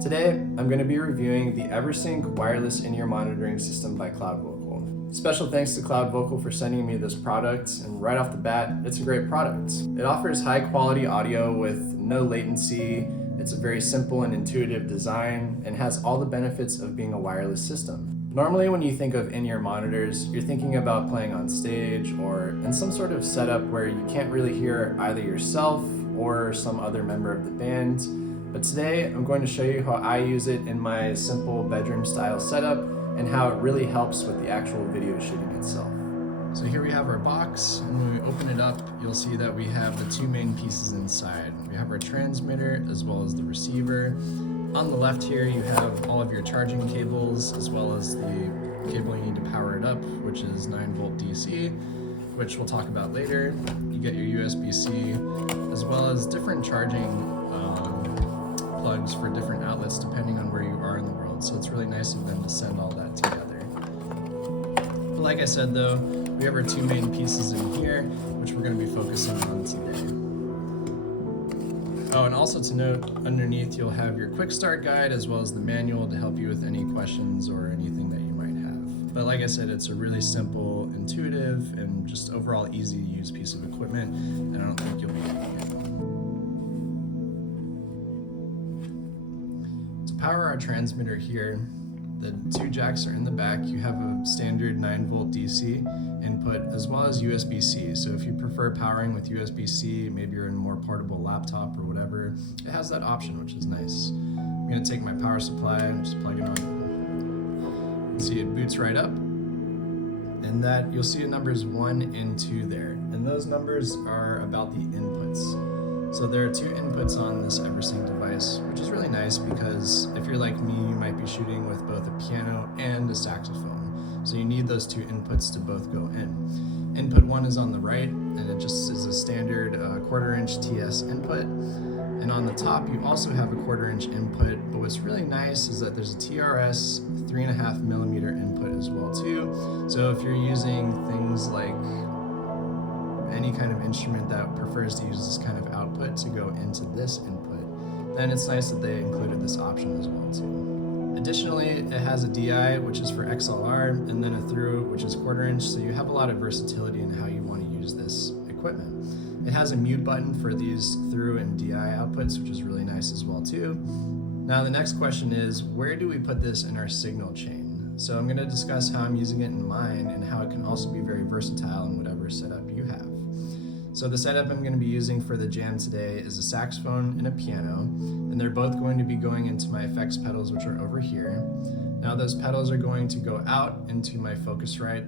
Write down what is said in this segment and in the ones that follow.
Today, I'm going to be reviewing the Eversync wireless in-ear monitoring system by CloudVocal. Special thanks to CloudVocal for sending me this product, and right off the bat, it's a great product. It offers high quality audio with no latency, it's a very simple and intuitive design, and has all the benefits of being a wireless system. Normally when you think of in-ear monitors, you're thinking about playing on stage or in some sort of setup where you can't really hear either yourself or some other member of the band. But today I'm going to show you how I use it in my simple bedroom style setup and how it really helps with the actual video shooting itself. So here we have our box, and when we open it up, you'll see that we have the two main pieces inside. We have our transmitter as well as the receiver. On the left here you have all of your charging cables as well as the cable you need to power it up, which is 9-volt DC, which we'll talk about later. You get your USB-C as well as different charging plugs for different outlets depending on where you are in the world. So it's really nice of them to send all that together. But like I said though, we have our two main pieces in here, which we're going to be focusing on today. Oh, and also to note, underneath you'll have your quick start guide as well as the manual to help you with any questions or anything that you might have. But like I said, it's a really simple, intuitive, and just overall easy to use piece of equipment, and I don't think you'll be getting it. To power our transmitter here, the two jacks are in the back. You have a standard 9-volt DC input as well as USB-C. So if you prefer powering with USB-C, maybe you're in a more portable laptop or whatever, it has that option, which is nice. I'm gonna take my power supply and just plug it on. You can see it boots right up, and that you'll see numbers 1 and 2 there. And those numbers are about the inputs. So there are two inputs on this Eversync device, which is really nice because if you're like me, you might be shooting with both a piano and a saxophone. So you need those two inputs to both go in. Input 1 is on the right, and it just is a standard 1/4-inch TS input. And on the top, you also have a 1/4-inch input, but what's really nice is that there's a TRS 3.5mm input as well too. So if you're using things like any kind of instrument that prefers to use this kind of output to go into this input, then it's nice that they included this option as well too. Additionally, it has a DI, which is for XLR, and then a through, which is 1/4-inch, so you have a lot of versatility in how you want to use this equipment. It has a mute button for these through and DI outputs, which is really nice as well too. Now the next question is, where do we put this in our signal chain? So I'm going to discuss how I'm using it in mine and how it can also be very versatile in whatever setup you have. So the setup I'm going to be using for the jam today is a saxophone and a piano, and they're both going to be going into my effects pedals, which are over here. Now those pedals are going to go out into my Focusrite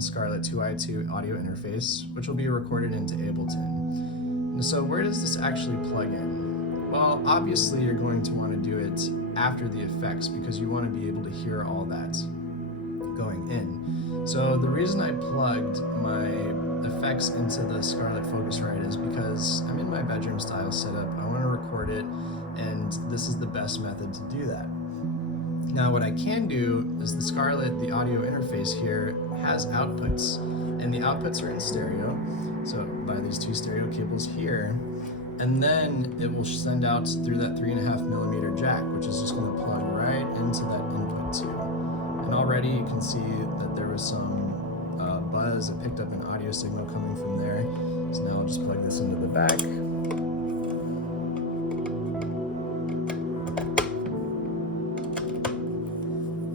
Scarlett 2i2 audio interface, which will be recorded into Ableton. And so where does this actually plug in? Well, obviously you're going to want to do it after the effects because you want to be able to hear all that going in. So the reason I plugged my effects into the Scarlett Focusrite is because I'm in my bedroom style setup, I want to record it, and this is the best method to do that. Now what I can do is the Scarlett, the audio interface here, has outputs, and the outputs are in stereo, so by these two stereo cables here, and then it will send out through that 3.5mm jack, which is just going to plug right into that input too. And already you can see that there was some buzz. It picked up an audio signal coming from there. So now I'll just plug this into the back.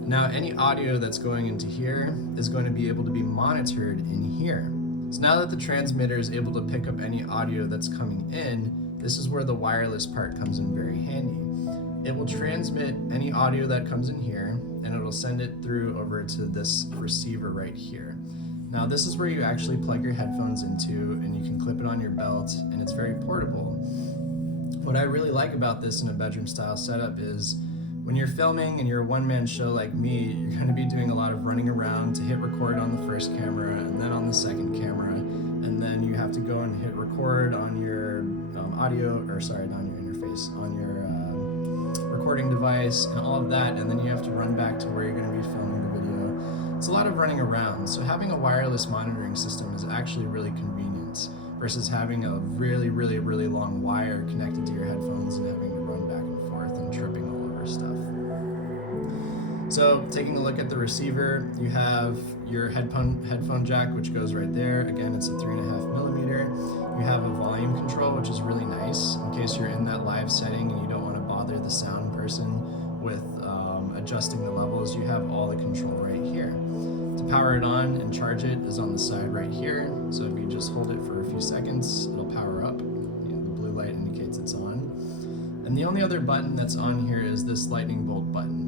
Now any audio that's going into here is going to be able to be monitored in here. So now that the transmitter is able to pick up any audio that's coming in, this is where the wireless part comes in very handy. It will transmit any audio that comes in here, and it'll send it through over to this receiver right here. Now this is where you actually plug your headphones into, and you can clip it on your belt, and it's very portable. What I really like about this in a bedroom style setup is when you're filming and you're a one-man show like me, you're going to be doing a lot of running around to hit record on the first camera and then on the second camera, and then you have to go and hit record on your audio, or sorry, not on your interface, on your recording device and all of that, and then you have to run back to where you're going to be filming the video. It's a lot of running around, so having a wireless monitoring system is actually really convenient versus having a really long wire connected to your headphones and having to run back and forth and tripping all over stuff. So taking a look at the receiver, you have your headphone jack, which goes right there. Again, it's a 3.5 millimeter. You have a volume control, which is really nice in case you're in that live setting and you don't want to bother the sound person with adjusting the levels. You have all the control right here. To power it on and charge it is on the side right here. So if you just hold it for a few seconds, it'll power up. The blue light indicates it's on. And the only other button that's on here is this lightning bolt button.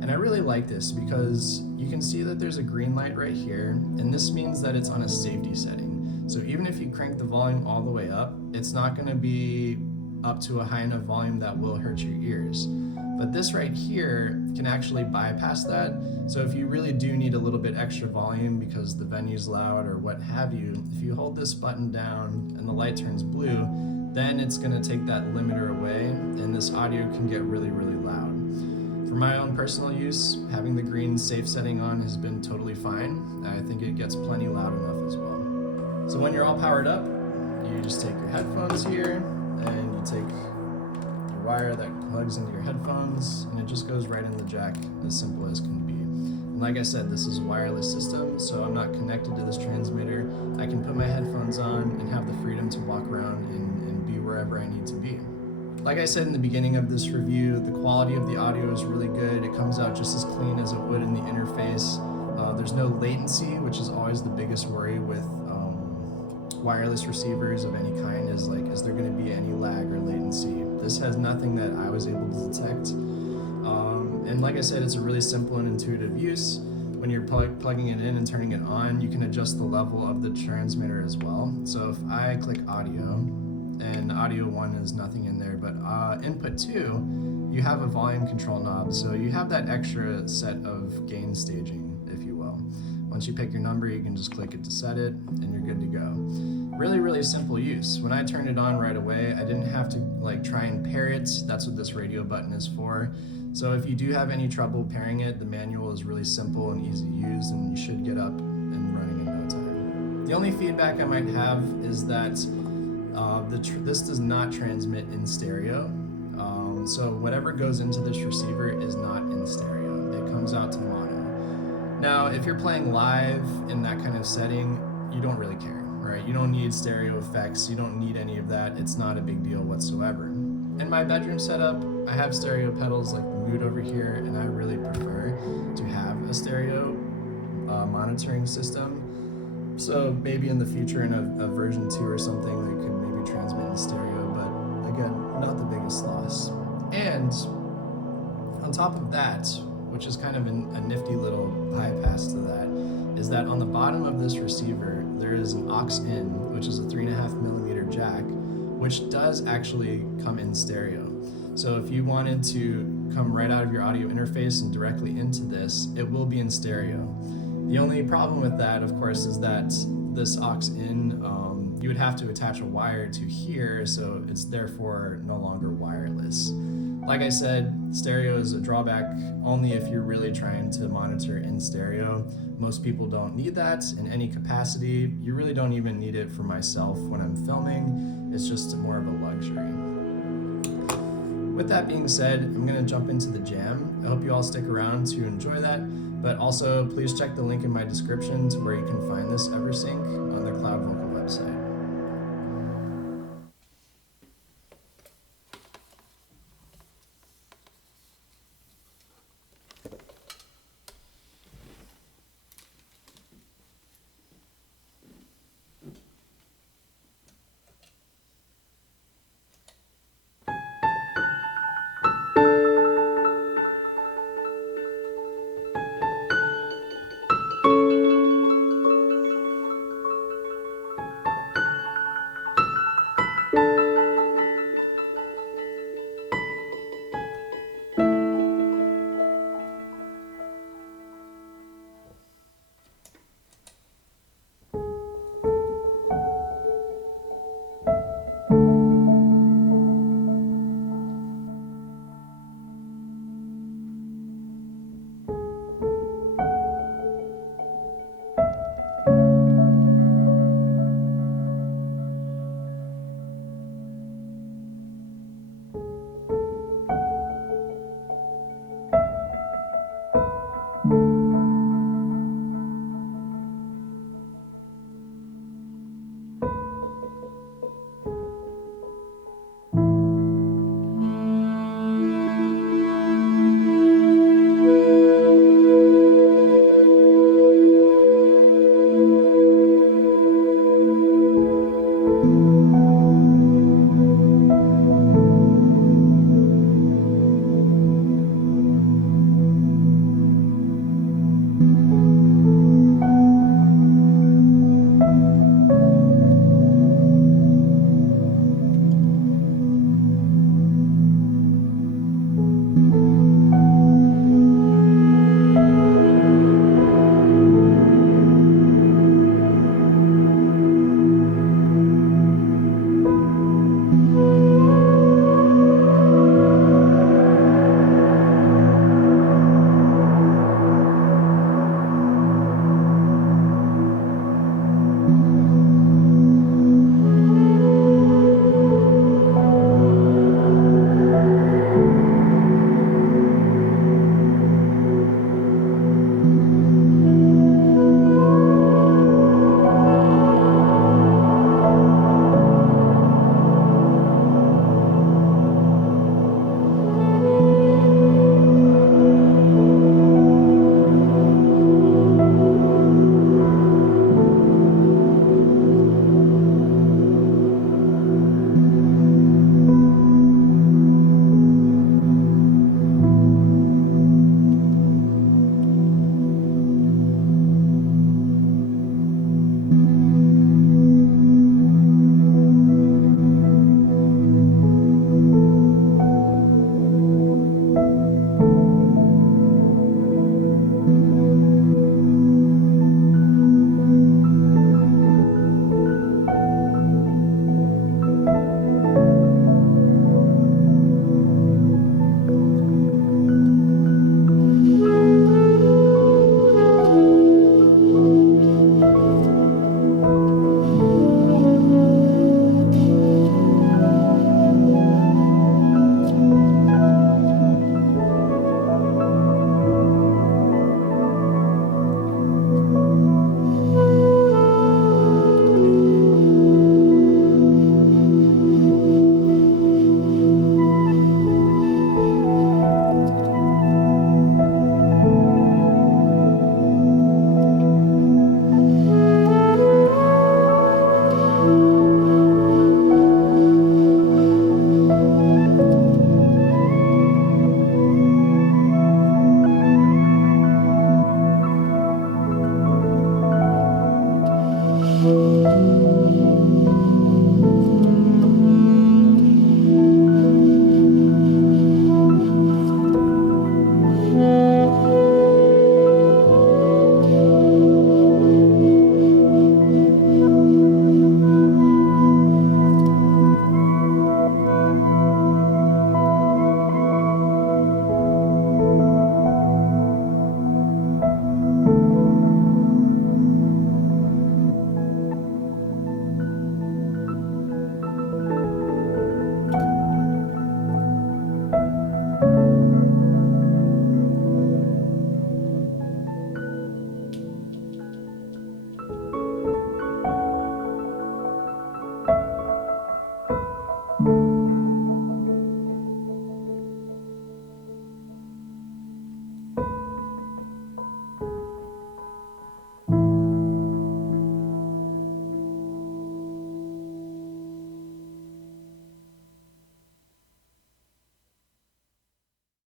And I really like this because you can see that there's a green light right here, and this means that it's on a safety setting. So even if you crank the volume all the way up, it's not going to be up to a high enough volume that will hurt your ears. But this right here can actually bypass that. So if you really do need a little bit extra volume because the venue's loud or what have you, if you hold this button down and the light turns blue, then it's going to take that limiter away and this audio can get really, really loud. For my own personal use, having the green safe setting on has been totally fine. I think it gets plenty loud enough as well. So when you're all powered up, you just take your headphones here and you take your wire that plugs into your headphones and it just goes right in the jack, as simple as can be. And like I said, this is a wireless system, so I'm not connected to this transmitter. I can put my headphones on and have the freedom to walk around and be wherever I need to be. Like I said in the beginning of this review, the quality of the audio is really good. It comes out just as clean as it would in the interface. There's no latency, which is always the biggest worry with wireless receivers of any kind, is there going to be any lag or latency? This has nothing that I was able to detect. And like I said, it's a really simple and intuitive use. When you're plugging it in and turning it on, you can adjust the level of the transmitter as well. So if I click audio, and audio 1 is nothing in there, but input 2, you have a volume control knob, so you have that extra set of gain staging, if you will. Once you pick your number, you can just click it to set it, and you're good to go. Really, really simple use. When I turned it on right away, I didn't have to try and pair it. That's what this radio button is for. So if you do have any trouble pairing it, the manual is really simple and easy to use, and you should get up and running in no time. The only feedback I might have is that this does not transmit in stereo, so whatever goes into this receiver is not in stereo. It comes out to mono. Now, if you're playing live in that kind of setting, you don't really care, right? You don't need stereo effects, you don't need any of that. It's not a big deal whatsoever. In my bedroom setup, I have stereo pedals like the Mood over here, and I really prefer to have a stereo monitoring system. So maybe in the future in a version 2 or something, they could maybe transmit in stereo, but again, not the biggest loss. And on top of that, which is kind of a nifty little bypass to that, is that on the bottom of this receiver, there is an aux in, which is a 3.5 millimeter jack, which does actually come in stereo. So if you wanted to come right out of your audio interface and directly into this, it will be in stereo. The only problem with that, of course, is that this aux in, you would have to attach a wire to here, so it's therefore no longer wireless. Like I said, stereo is a drawback only if you're really trying to monitor in stereo. Most people don't need that in any capacity. You really don't even need it for myself when I'm filming. It's just more of a luxury. With that being said, I'm going to jump into the jam. I hope you all stick around to enjoy that, but also please check the link in my description to where you can find this Eversync on their Cloud Vocal website.